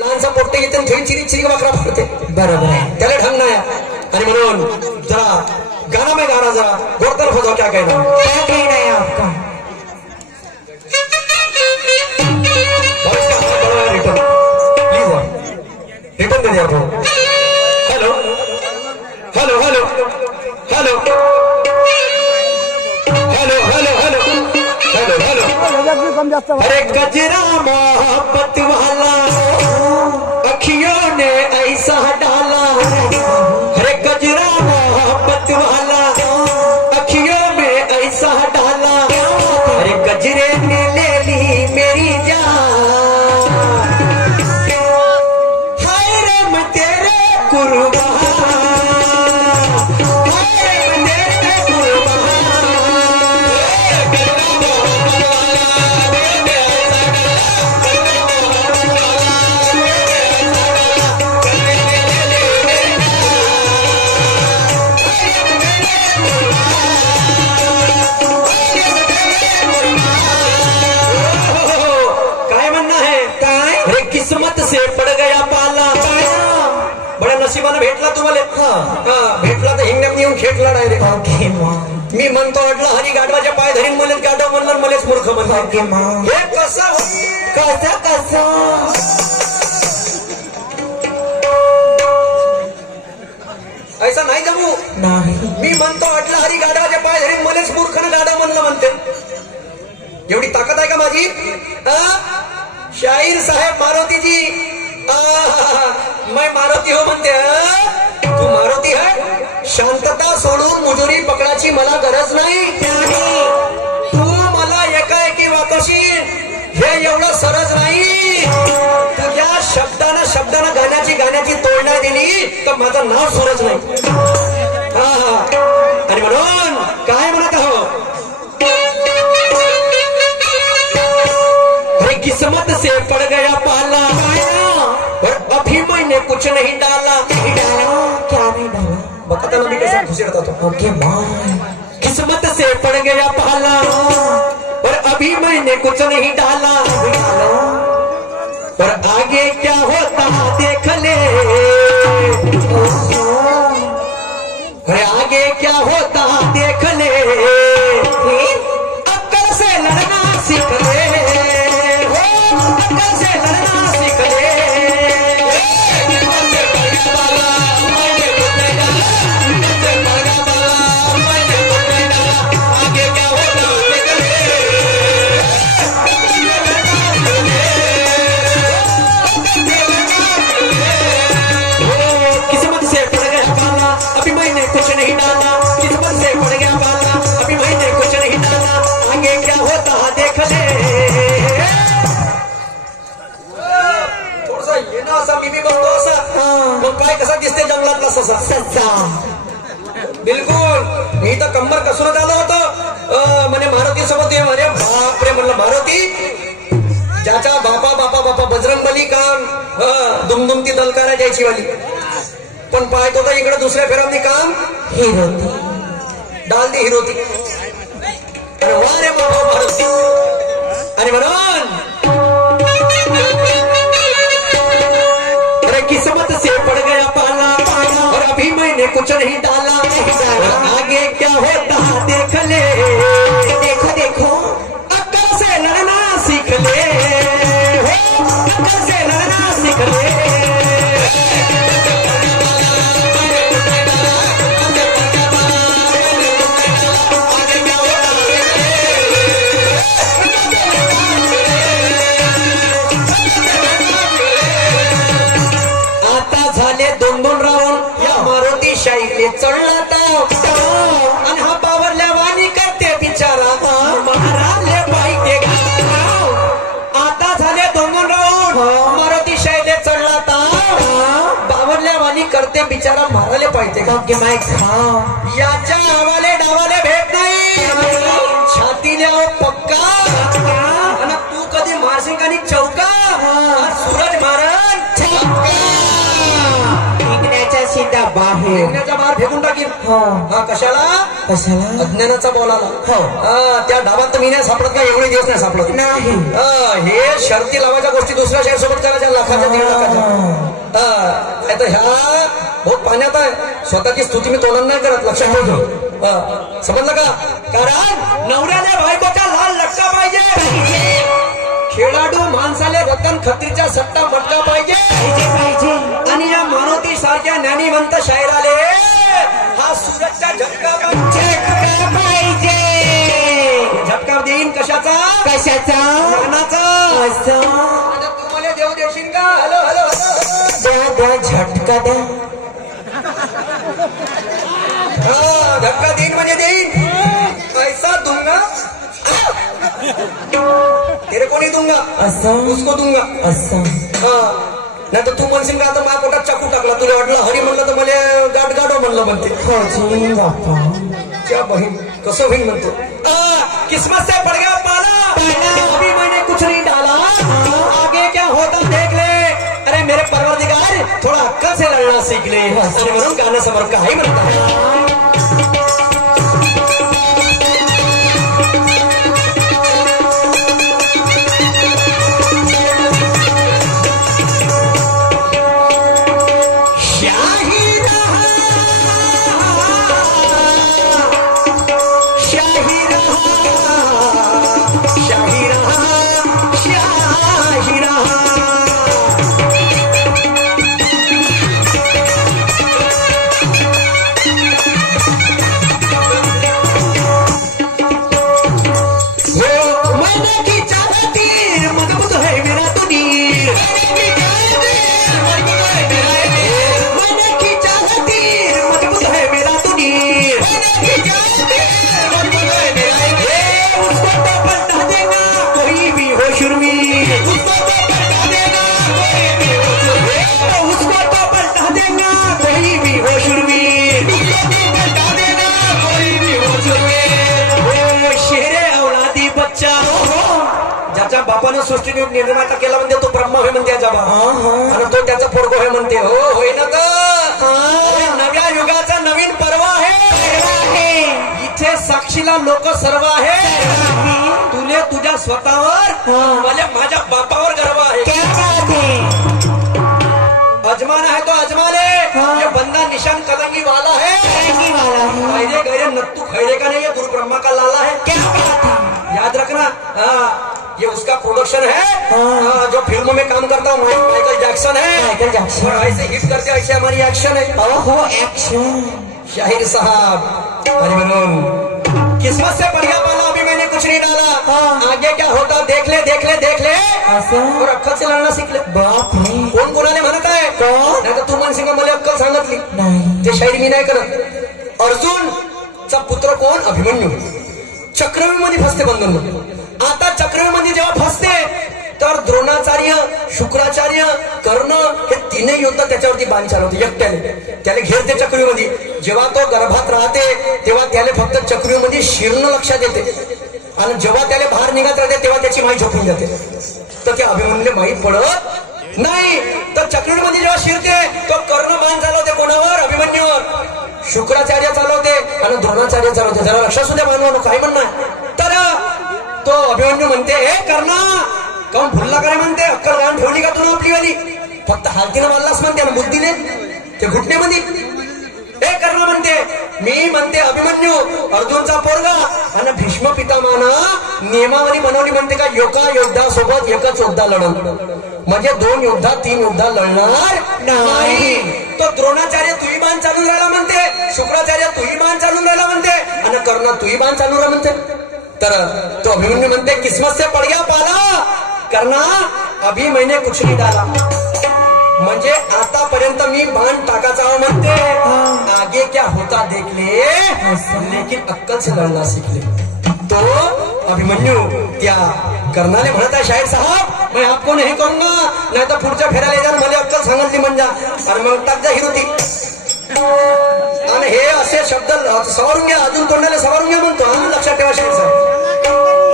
लहानसा पोट्टे येते थोडी चिरी चिरी वाकरा पडते बरोबर आहे त्याला ढंग नाही आणि म्हणून जरा गाना में गाना जरा गोरतर हो जाओ क्या कहना है आपका रिटर्न प्लीज रिटर्न दे दिया hello hello hello hello hello hello hello hello hello अरे गजरा मोहब्बत वाला अखियों ने ऐसा डाला अरे गजरा मोहब्बत वाला अखियों में ऐसा डाला अरे गजरे ने ले ली मेरी जान हाय रे मैं तेरे कुर्बान किस्मत से पड़ गया पाला बड्या नशिबाने भेटला तुम्हाला भेटला तर हिंगण्यात येऊन खेटला डायरेक्ट मी म्हणतो अडला हरी गाडवाच्या पाय धरीन मलेच गाडव म्हणणार मलेच मूर्ख म्हणणार हे कसं कसं कसं ऐसा नाही जमू नाही मी म्हणतो अडला हरी गाडवाच्या पाय धरीन मलेच मूर्खनं गाडव म्हणलं म्हणते एवढी ताकद आहे का माझी शाहीर साहेब मारुती जी मैं मारुती हो म्हणते तू मारुती है शांतता सोडून मुजुरी पकडाची मला गरज नाही तू मला एकाएकी वापरशील हे एवढं सरस नाही तुझ्या शब्दानं गाण्याची तोड नाही दिली तर माझं नाव सूरज नाही आणि म्हणून काय म्हणत आहो किस्मत से पड़ गया पाला और अभी मैंने कुछ नहीं डाला क्या नहीं डाला बताता ना मैं कैसे खुशी रहता तो ओके किस्मत से पड़ गया पाला और अभी मैंने कुछ नहीं डाला और आगे क्या होता देख ले अरे आगे क्या होता देख ले अक्कल से लड़ना सीख ले से लड़ना सीख ले आगे क्या होगा किस्मत से पड़ गया पाला अभी मैंने कुछ नहीं डाला किस्मत से पड़ गया पाला अभी मैंने कुछ नहीं डाला आगे क्या होता देख ले मग पाय कसा दिसते जंगलातला ससा बिलकुल मी तर कंबर कसून आलो होतो म्हणे मारुती सोबत अरे बापरे म्हणलं मारुती ज्याच्या बापा बजरंगबली काम दुमदुमती दलकारा जायची वाली पण पाहतो तर इकडे दुसऱ्या फेरांनी काम हिरोती डाल दी हिरोती अरे वा रे बाबा मारुती अरे म्हणून किस्मत से पड़ गया पाला और अभी मैंने कुछ नहीं डाला और आगे क्या होता देख ले देखो देखो अक्कल से लड़ना सीख ले अक्कल से लड़ना सीख ले दोन राऊंड या मारुती शाहीले चढला ताव आणि हा पावरल्या वाणी करते बिचारा महाराजले पाहिजे आता झाले दोन राऊंड मारुती शाहीले चढला ताव पावरल्या वाणी करते बिचारा मारायला पाहिजे याच्या हवाले डावाले भेट नाही छातीले पक्का आणि तू कधी मारसिंग आणि चौका सूरज महाराज एकदा बाहेर अज्ञानाच्या बाहेर फेकून टाकीन. हो. हा कशाला? कशाला? अज्ञानाचा बोलाला. हो. त्या डाबात तर मी नाही सापडत का? एवढे दिवस नाही सापडत. नाही. हे शर्ती लावायच्या गोष्टी दुसऱ्या शहर सोबत करायच्या, लाखाच्या 1.5 लाखाच्या. आता ह्या बहुत पाण्यात आहे. स्वतःची स्तुती मी तोंडात नाही करत, लक्षात ठेवतो. समजलं का? कारण नवऱ्याने बायकोचा लाल लटका पाहिजे. खेळाडू माणसाले रतन खत्रीचा सट्टा मटका पाहिजे. आणि या मारुती सारख्या ज्ञानीवंत शायराले हा सूरजचा झटका पाहिजे. झटका देईन कशाचा? कशाचा? ज्ञानाचा. असं तुम्हाला देऊ देशील का? हॅलो हॅलो द्या द्या झटका द्या. धक्का देईन म्हणजे देईन. पैसा दूंगा तेरे को नहीं दूंगा, असं उसको दूंगा. असं नाही तर तू म्हणशील का आता माझ्या पोटात चाकू टाकला, तुला वाटलं हरी म्हणलं तर मला गाठ गाडो म्हणलं म्हणते. खोजी बापा क्या बहीण कसं होईल म्हणतो. किस्मत से पड़ गया पाला, अभी मैंने कुछ नहीं डाला, आगे क्या होता देख ले. अरे मेरे परवरदिगार थोड़ा अक्कल से लड़ना सीख ले. आणि म्हणून गाण्यासमोर काही म्हणतात. बापानं सृष्टी निर्माता केला म्हणते तो ब्रह्मा होय म्हणते आणि तो त्याचा पोरगो होय म्हणते. हो होय ना तर नव्या युगाचा नवीन पर्व आहे. इथे साक्षीला लोक सर्व आहे. तुले तुझ्या स्वतःवर मला माझ्या बापावर गर्व आहे. अजमान है तो अजमान है. ये बंदा निशान कलंगी वाला है. खैरे गैरे नत्तू खैरे का नहीं, ये गुरु ब्रह्मा का लाला है. क्या बात है, याद रखना. ये उसका प्रोडक्शन है. जो फिल्मों में काम करता हूँ माइकल जैक्सन है. माइकल जैक्सन ऐसे हिट करते ऐसे हमारी एक्शन है. एक्शन शाहिर साहब. अरे म्हणून किस्मत से बढ़िया पाला, अभी मैंने कुछ नहीं डाला, आगे क्या होता देख ले देख ले देख ले. और अक्कल से लढणं शिकले. बाप रे. कोण कोणाला म्हणत आहे? नाही तर तू म्हणशील का मला अक्कल सांगितली नाही. ते शायरी मी नाही करत. अर्जुनचा पुत्र कोण? अभिमन्यू. चक्रव्यूहमध्ये फसते बंधन. आता चक्रव्यूहमध्ये जेव्हा फसते तर द्रोणाचार्य, शुक्राचार्य, कर्ण हे तीनही योद्धा त्याच्यावरती बाण चालवते एकट्याने. त्याला घेरते चक्रव्यूहमध्ये. जेव्हा तो गर्भात राहते तेव्हा त्याला फक्त चक्रव्यूहमध्ये शिरणं लक्षात येते. आणि जेव्हा त्याला बाहेर निघत राहते तेव्हा त्याची माई झोपून जाते. तर त्या अभिमन्यूला माहीत पडत नाही. तर चक्रव्यूहमध्ये जेव्हा शिरते तो कर्ण बाण चालवते कोणावर? अभिमन्यूवर. शुक्राचार्य चालवते आणि द्रोणाचार्य चालवते. जरा लक्षात सुद्धा मानवानो काय म्हणणं. तर तो अभिमन्यू म्हणते हे कर्णा काऊन भुलला काय म्हणते. अक्कल गाण ठेवली का तुला आपली वाली? फक्त हालतीनं मारलास म्हणते ना बुद्धीने ते घुटण्यामध्ये. हे कर्ण म्हणते मी म्हणते अभिमन्यू अर्जुनचा पोरगा आणि भीष्म पितामहानं नियमावली बनवली म्हणते का एका योद्धासोबत एकच योद्धा लढवलं. म्हणजे 2 योद्धा 3 योद्धा लढणार नाही. तो द्रोणाचार्य तुही बाण चालून राहिला म्हणते, शुक्राचार्य तुही बाण चालून राहिला म्हणते आणि कर्ण तुही बाण चालू राहिला म्हणते. तर तो अभिमन्यू म्हणते किस्मत से पड़ गया पाला, करना अभी मैंने कुछ नहीं डाला. म्हणजे आतापर्यंत मी बाण टाकाचा म्हणते, आगे क्या होता देख ले, लेकिन अक्कल से लढना सीखले. तो अभिमन्यू त्या कर्णाने म्हणत आहे शाहीर साहब मैं आपको नहीं करूंगा, नाही तर पुढच्या फेऱ्याला येणार मला अक्कल सांगितली म्हणजे आणि मग टाक जा हिरुती. आणि हे असे शब्द सवारून घ्या, अजून तोंडाला सवारून घ्या म्हणतो. लक्षात ठेवा शाहीर साहेब.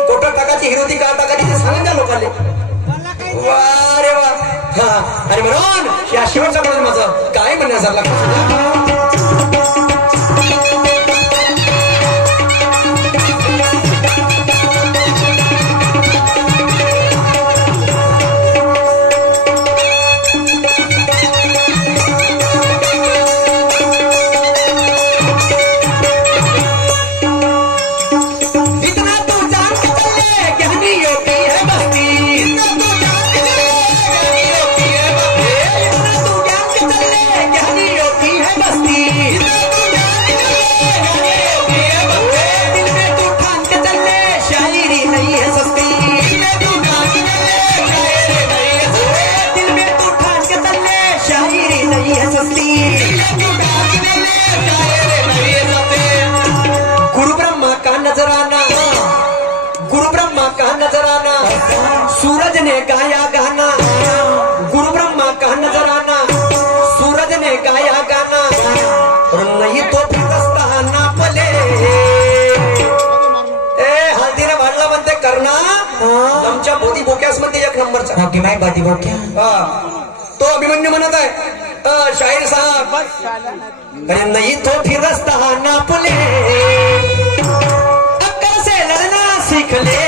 कोटं टाकाची हिरुती का टाकाची ते सांगून द्या लोकांना. वा रे वा. आणि म्हणून या शेवटचा म्हणून माझं काय म्हणण्यासारखं सूरज ने गाया गाना, गुरु ब्रह्मा का नजराना, सूरज ने गाया गाना, नहीं तो फिरस्ताना पले हल्दीने वाढला म्हणते करणा आमच्या मोदी बोक्यास मध्ये एक नंबरचा की नाही बाती बोक्या तो अभिमन्यू म्हणत आहे शाहीर साहब अरे नहीं तो फिरस्ताना पले अब कैसे लड़ना सीख ले